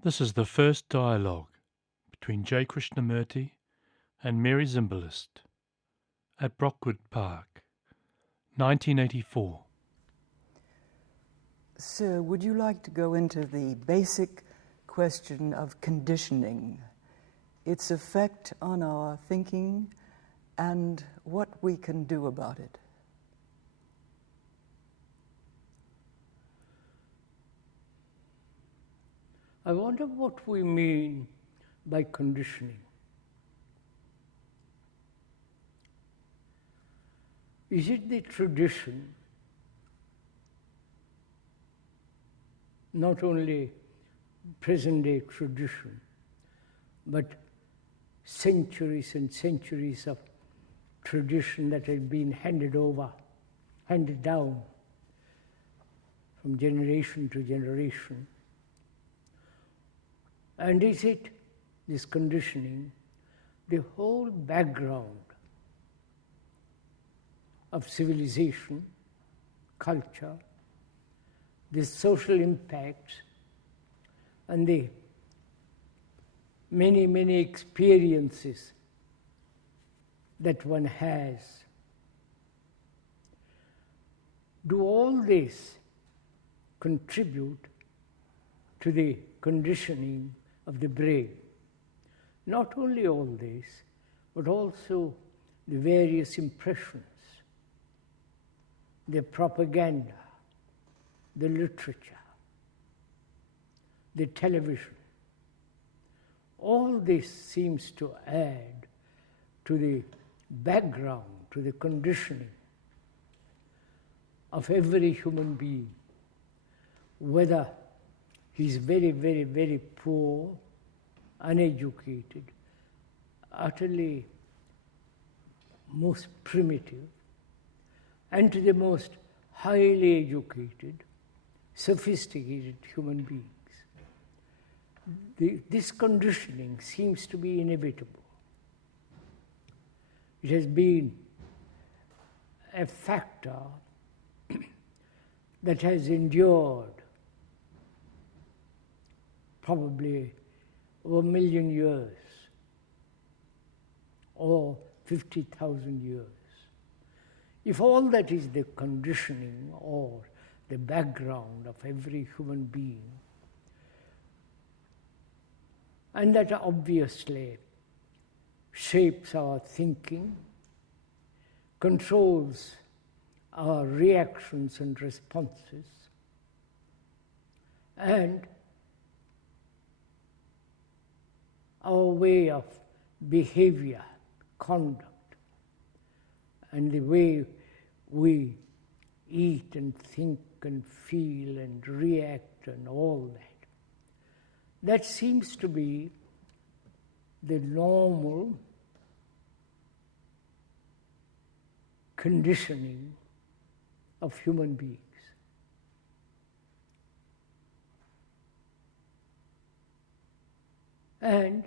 This is the first dialogue between J. Krishnamurti and Mary Zimbalist at Brockwood Park, 1984. Sir, would you like to go into the basic question of conditioning, its effect on our thinking, and what we can do about it? I wonder what we mean by conditioning. Is it the tradition, not only present-day tradition, but centuries and centuries of tradition that has been handed down from generation to generation? And is it, this conditioning, the whole background of civilization, culture, the social impacts, and the many, many experiences that one has? Do all this contribute to the conditioning of the brain? Not only all this, but also the various impressions, the propaganda, the literature, the television. All this seems to add to the background, to the conditioning of every human being, whether he's very, very, very poor, uneducated, utterly most primitive, and to the most highly educated, sophisticated human beings. This conditioning seems to be inevitable. It has been a factor that has endured probably over 1 million years or 50,000 years. If all that is the conditioning or the background of every human being, and that obviously shapes our thinking, controls our reactions and responses, and our way of behavior, conduct, and the way we eat and think and feel and react and all that. That seems to be the normal conditioning of human beings. And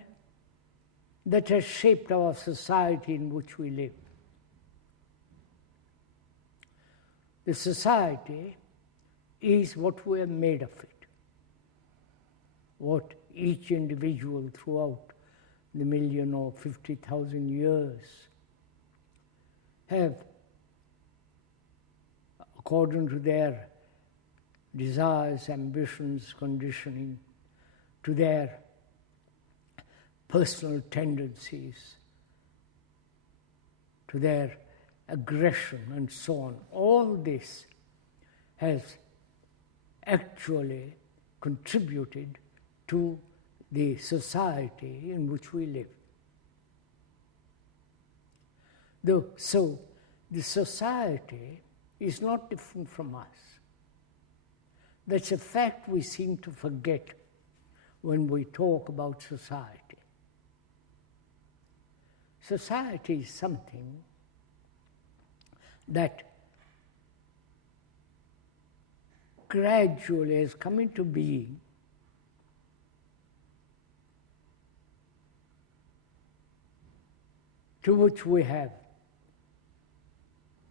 that has shaped our society in which we live. The society is what we are made of it, what each individual throughout the 1 million or 50,000 years have, according to their desires, ambitions, conditioning, to their personal tendencies, to their aggression and so on. All this has actually contributed to the society in which we live. So the society is not different from us. That's a fact we seem to forget when we talk about society. Society is something that gradually has come into being to which we have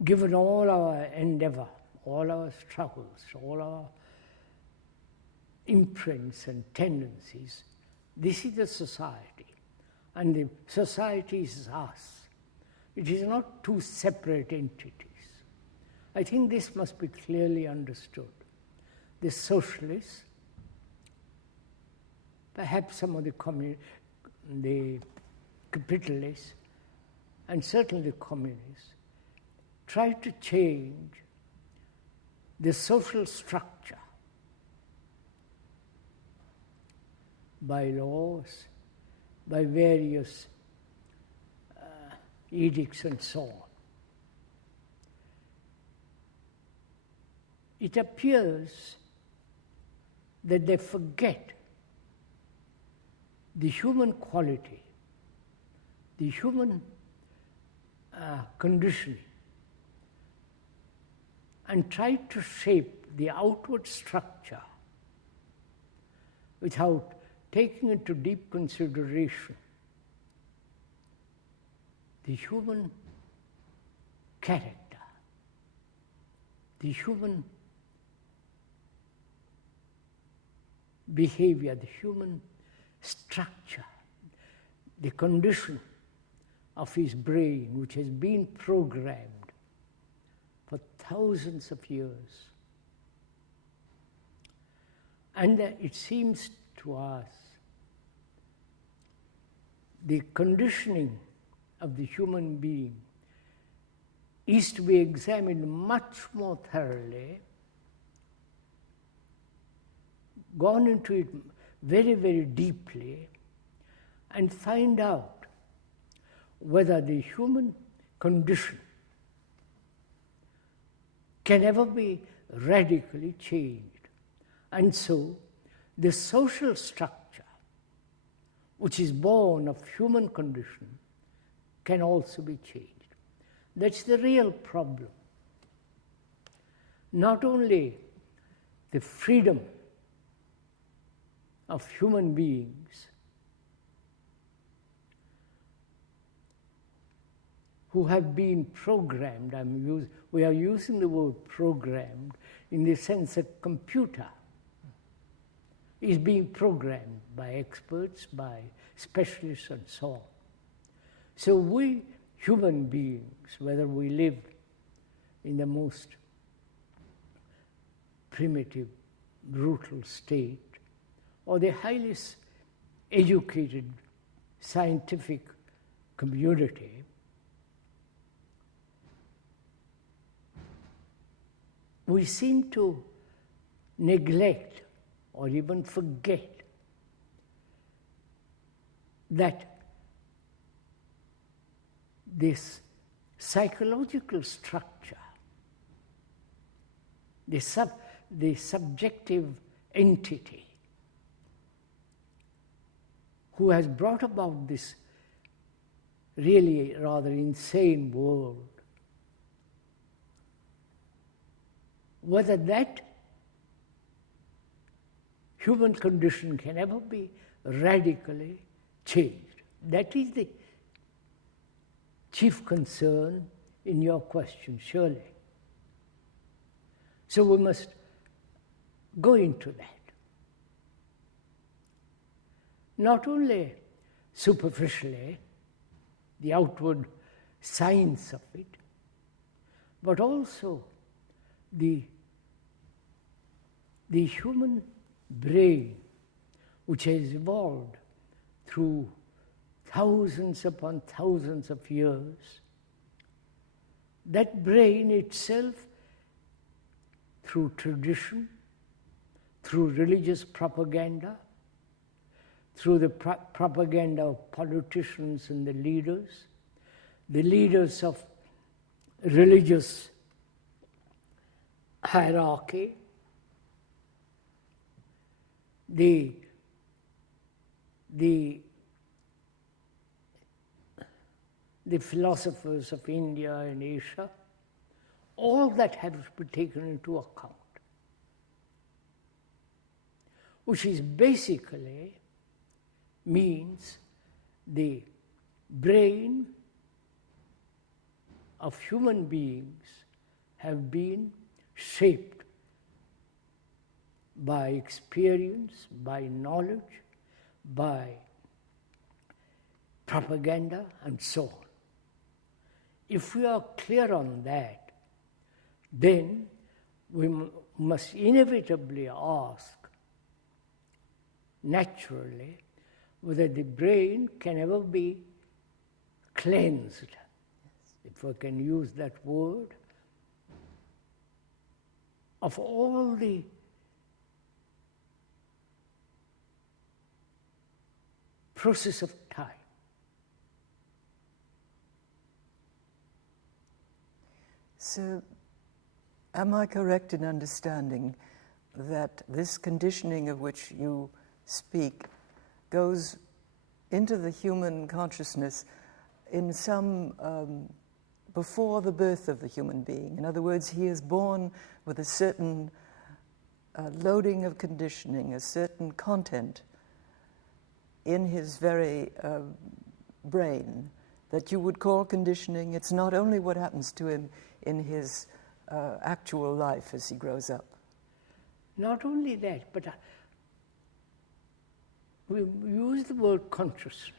given all our endeavor, all our struggles, all our imprints and tendencies. This is the society, and the society is us. It is not two separate entities. I think this must be clearly understood. The socialists, perhaps some of the capitalists, and certainly the communists, try to change the social structure by laws, by various edicts and so on. It appears that they forget the human quality, the human condition, and try to shape the outward structure without taking into deep consideration the human character, the human behavior, the human structure, the condition of his brain, which has been programmed for thousands of years. And it seems to us the conditioning of the human being is to be examined much more thoroughly, gone into it very, very deeply, and find out whether the human condition can ever be radically changed. And so, the social structure, which is born of human condition, can also be changed. That's the real problem. Not only the freedom of human beings who have been programmed, we are using the word programmed in the sense that computer is being programmed by experts, by specialists, and so on. So we human beings, whether we live in the most primitive, brutal state, or the highly educated scientific community, we seem to neglect or even forget that this psychological structure, the subjective entity who has brought about this really rather insane world, whether that human condition can ever be radically changed. That is the chief concern in your question, surely. So we must go into that. Not only superficially, the outward signs of it, but also the human brain, which has evolved through thousands upon thousands of years, that brain itself, through tradition, through religious propaganda, through the propaganda of politicians and the leaders of religious hierarchy, the philosophers of India and Asia, all that has to be taken into account, which is basically means the brain of human beings have been shaped by experience, by knowledge, by propaganda, and so on. If we are clear on that, then we must inevitably ask, naturally, whether the brain can ever be cleansed, if I can use that word, of all the process of time. So, am I correct in understanding that this conditioning of which you speak goes into the human consciousness in some before the birth of the human being? In other words, he is born with a certain loading of conditioning, a certain content in his very brain that you would call conditioning. It's not only what happens to him in his actual life as he grows up. Not only that, but we use the word consciousness.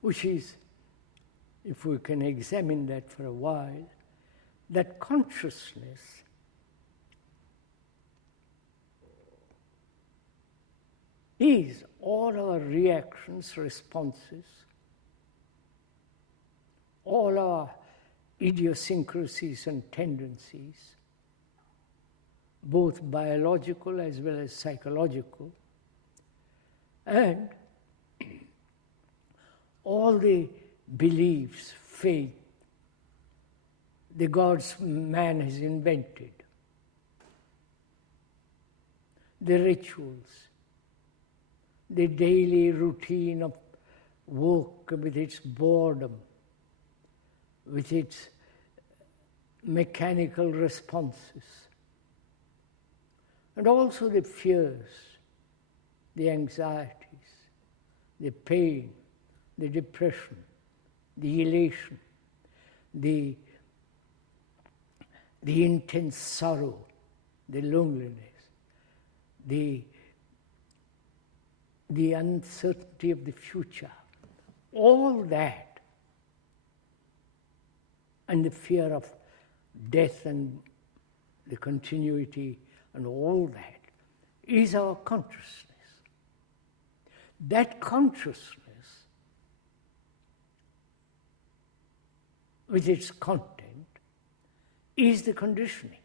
Which is, if we can examine that for a while, that consciousness is all our reactions, responses, all our idiosyncrasies and tendencies, both biological as well as psychological, and all the beliefs, faith, the gods man has invented, the rituals, the daily routine of work with its boredom, with its mechanical responses, and also the fears, the anxieties, the pain, the depression, the elation, the intense sorrow, the loneliness, the uncertainty of the future, all that, and the fear of death and the continuity and all that, is our consciousness. That consciousness, with its content, is the conditioning.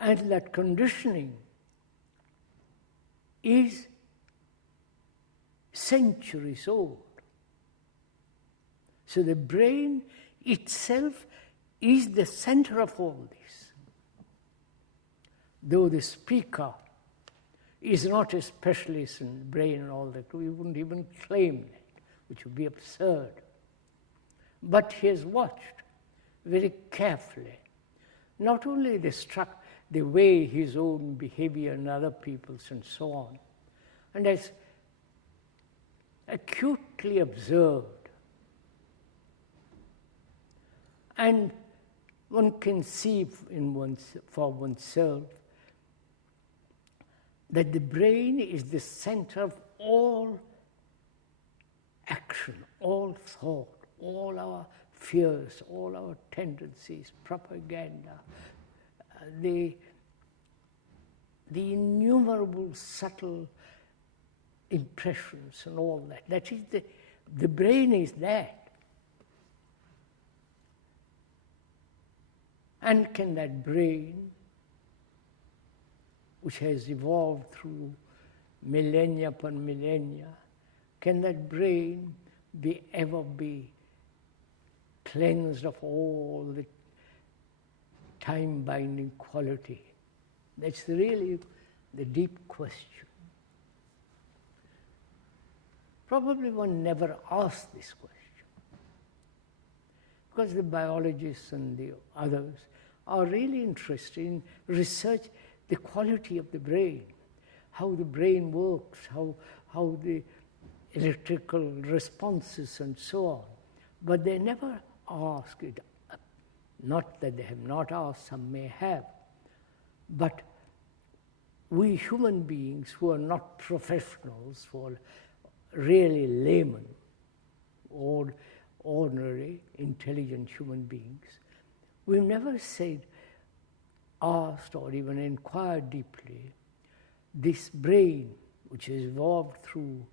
And that conditioning is centuries old. So the brain itself is the center of all this. Though the speaker is not a specialist in brain and all that, we wouldn't even claim that, which would be absurd. But he has watched very carefully, not only the way his own behavior and other people's and so on, and has acutely observed. And one can see for oneself that the brain is the center of all action, all thought, all our fears, all our tendencies, propaganda, the innumerable subtle impressions and all that. That is the brain is that. And can that brain, which has evolved through millennia upon millennia, can that brain ever be cleansed of all the time-binding quality? That's really the deep question. Probably one never asked this question, because the biologists and the others are really interested in research the quality of the brain, how the brain works, how the electrical responses and so on. But they never ask it. Not that they have not asked, some may have. But we human beings who are not professionals, who are really laymen, or ordinary, intelligent human beings, we've never said, asked, or even inquired deeply, this brain, which has evolved through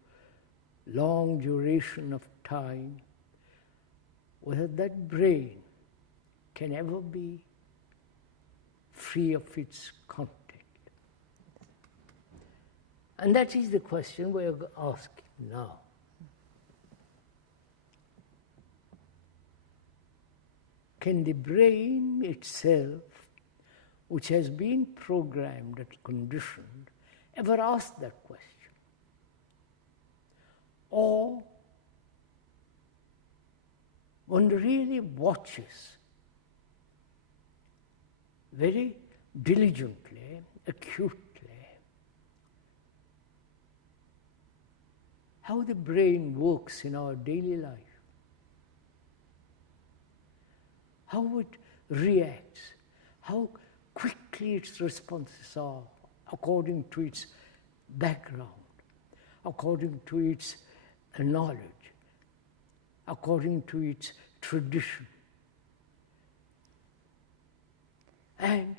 long duration of time, whether that brain can ever be free of its content. And that is the question we are asking now. Can the brain itself, which has been programmed and conditioned, ever ask that question? Or one really watches very diligently, acutely, how the brain works in our daily life, how it reacts, how quickly its responses are according to its background, according to its knowledge, according to its tradition. And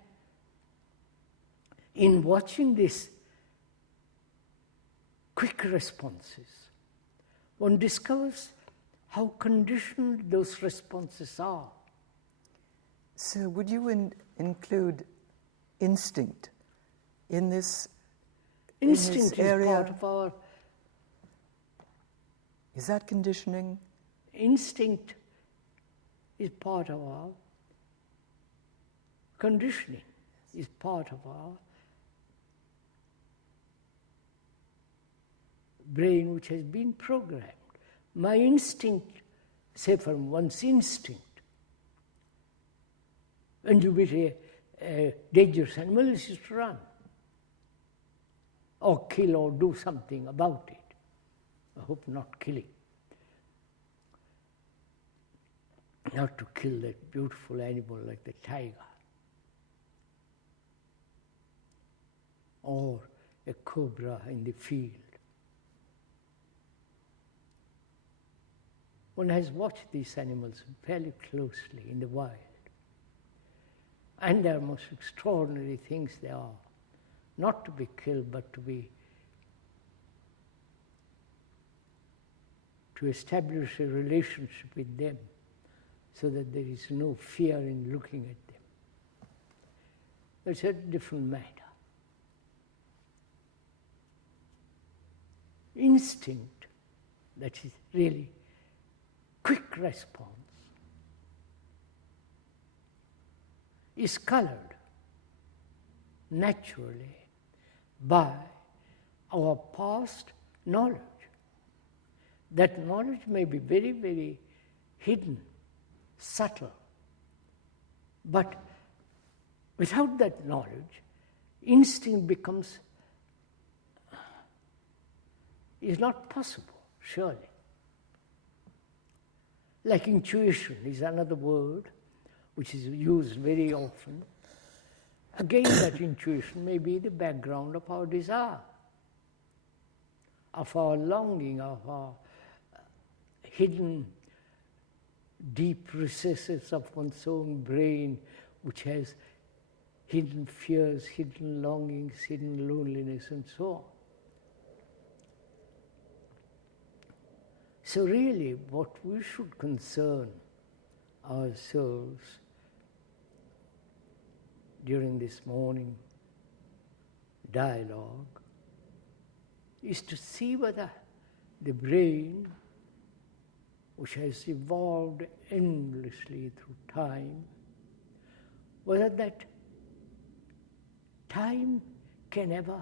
in watching these quick responses, one discovers how conditioned those responses are. So would you include instinct in this Instinct is area? part of our... Is that conditioning? Instinct is part of our conditioning, is part of our brain which has been programmed. My instinct, say from one's instinct, when you meet a dangerous animal, is to run, or kill, or do something about it. I hope not killing. Not to kill that beautiful animal like the tiger, or a cobra in the field. One has watched these animals fairly closely in the wild. And they are most extraordinary things they are. Not to be killed, but to establish a relationship with them so that there is no fear in looking at them. It's a different matter. Instinct, that is really quick response, is colored naturally by our past knowledge. That knowledge may be very, very hidden, subtle, but without that knowledge, instinct is not possible, surely. Like intuition is another word which is used very often. Again, that intuition may be the background of our desire, of our longing, of our hidden deep recesses of one's own brain, which has hidden fears, hidden longings, hidden loneliness, and so on. So really, what we should concern ourselves during this morning dialogue is to see whether the brain, which has evolved endlessly through time, whether that time can ever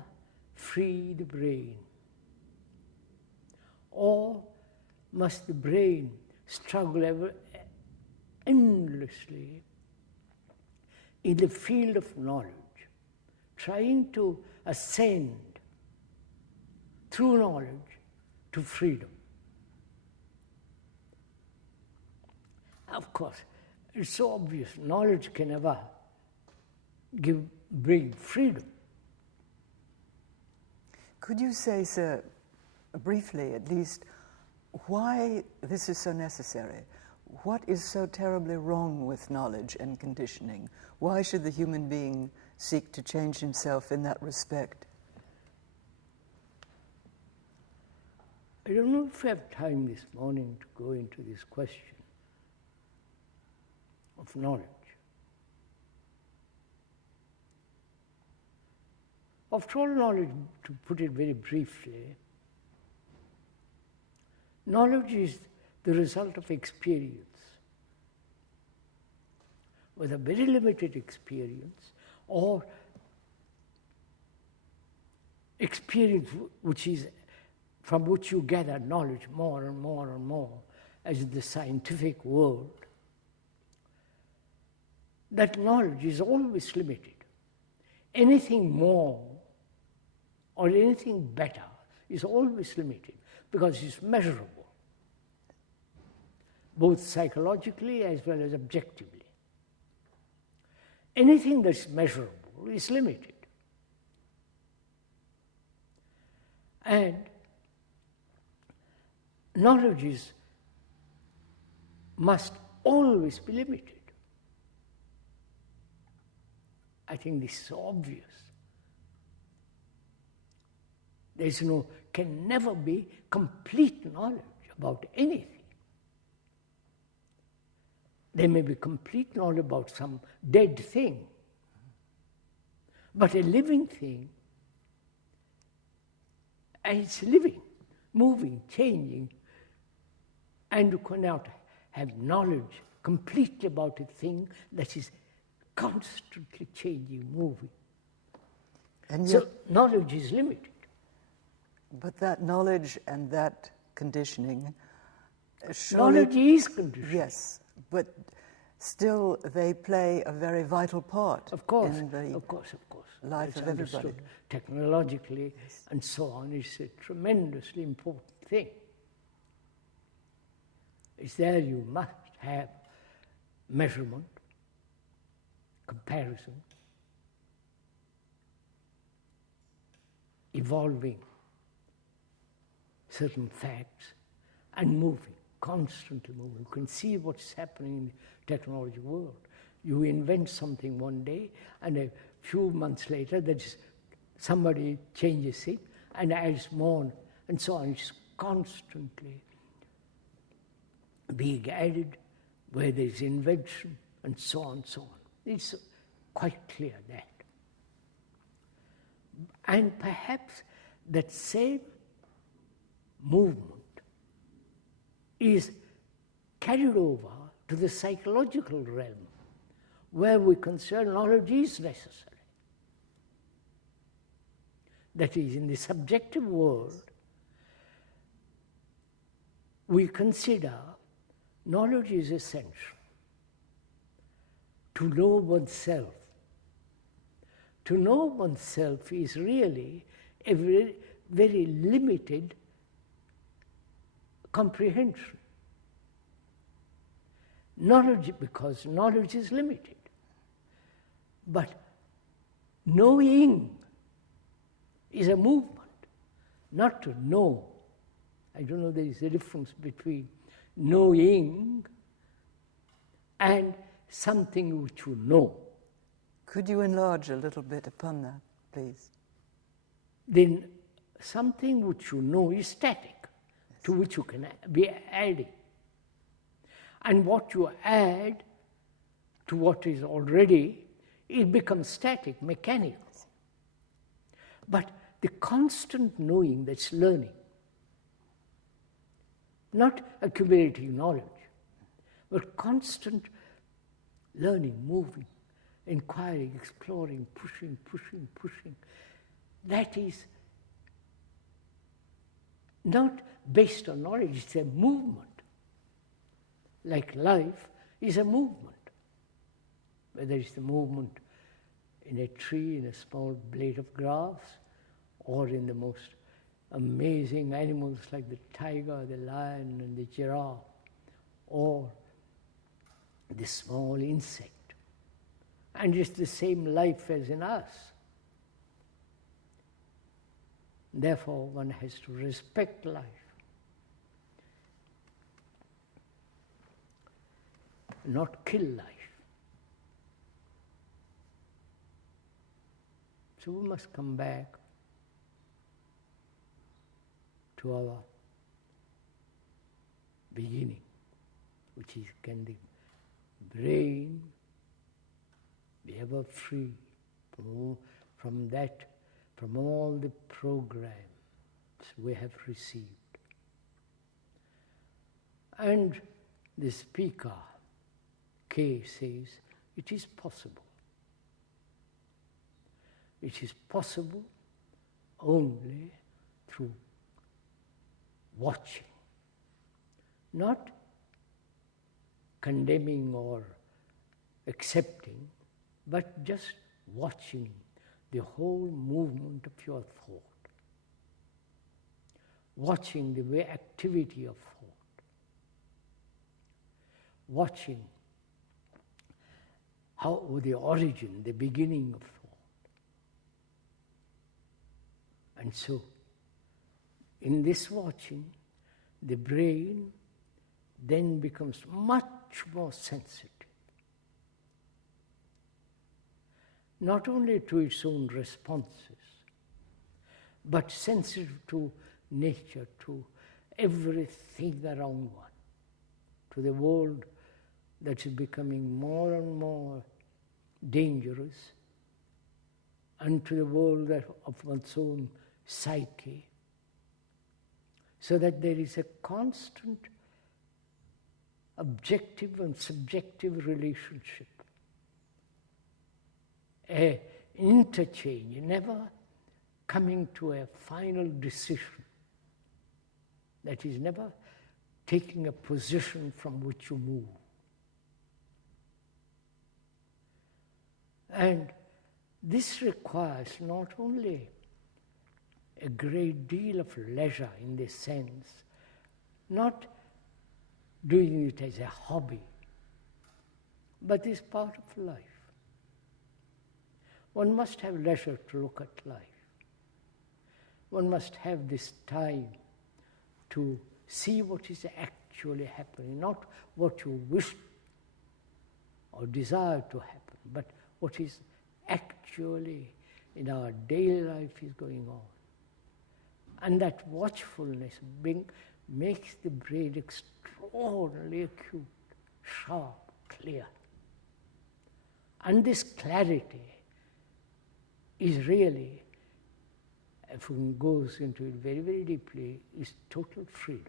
free the brain, or must the brain struggle ever endlessly in the field of knowledge, trying to ascend through knowledge to freedom. Of course, it's so obvious. Knowledge can never bring freedom. Could you say, sir, briefly at least, why this is so necessary? What is so terribly wrong with knowledge and conditioning? Why should the human being seek to change himself in that respect? I don't know if we have time this morning to go into this question of knowledge. After all, knowledge, to put it very briefly, knowledge is the result of experience, whether very limited experience or experience which is from which you gather knowledge more and more and more, as in the scientific world. That knowledge is always limited. Anything more or anything better is always limited because it's measurable, both psychologically as well as objectively. Anything that's measurable is limited. And knowledge must always be limited. I think this is obvious. Can never be complete knowledge about anything. There may be complete knowledge about some dead thing, but a living thing, and it's living, moving, changing, and you cannot have knowledge completely about a thing that is constantly changing, moving. And so knowledge is limited. But that knowledge and that conditioning... Knowledge is conditioning. Yes, but still they play a very vital part of course, in the of course. life It's of everybody. understood technologically, yes, and so on. It's a tremendously important thing. It's there you must have measurement, comparison, evolving certain facts, and moving, constantly moving. You can see what's happening in the technology world. You invent something one day, and a few months later, somebody changes it and adds more, and so on. It's constantly being added where there's invention, and so on, so on. It's quite clear that. And perhaps that same movement is carried over to the psychological realm, where we consider knowledge is necessary. That is, in the subjective world, we consider knowledge is essential to know oneself. To know oneself is really a very, very limited comprehension. Knowledge, because knowledge is limited. But knowing is a movement, not to know. I don't know, there is a difference between knowing and something which you know. Could you enlarge a little bit upon that, please? Then something which you know is static, yes, to which you can be adding. And what you add to what is already, it becomes static, mechanical. Yes. But the constant knowing, that's learning, not accumulating knowledge, but constant learning, moving, inquiring, exploring, pushing. That is not based on knowledge, it's a movement. Like life is a movement. Whether it's the movement in a tree, in a small blade of grass, or in the most amazing animals like the tiger, the lion, and the giraffe, or the small insect. And it's the same life as in us. Therefore, one has to respect life. Not kill life. So we must come back to our beginning, which is, can the brain be ever free from that, from all the programs we have received. And the speaker, K, says, it is possible. It is possible only through watching, not condemning or accepting, but just watching the whole movement of your thought, watching the way activity of thought, watching how the origin, the beginning of thought. And so, in this watching, the brain then becomes much more sensitive, not only to its own responses, but sensitive to nature, to everything around one, to the world that is becoming more and more dangerous, and to the world of one's own psyche, so that there is a constant objective and subjective relationship, an interchange, never coming to a final decision, that is never taking a position from which you move. And this requires not only a great deal of leisure in this sense, not doing it as a hobby, but is part of life. One must have leisure to look at life. One must have this time to see what is actually happening, not what you wish or desire to happen, but what is actually in our daily life is going on. And that watchfulness makes the brain extraordinarily acute, sharp, clear. And this clarity is really, if one goes into it very, very deeply, is total freedom.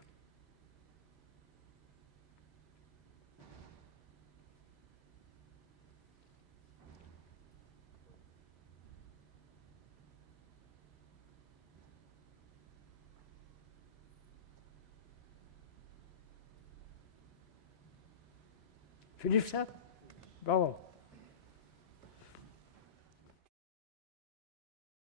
Finished, sir? Bravo.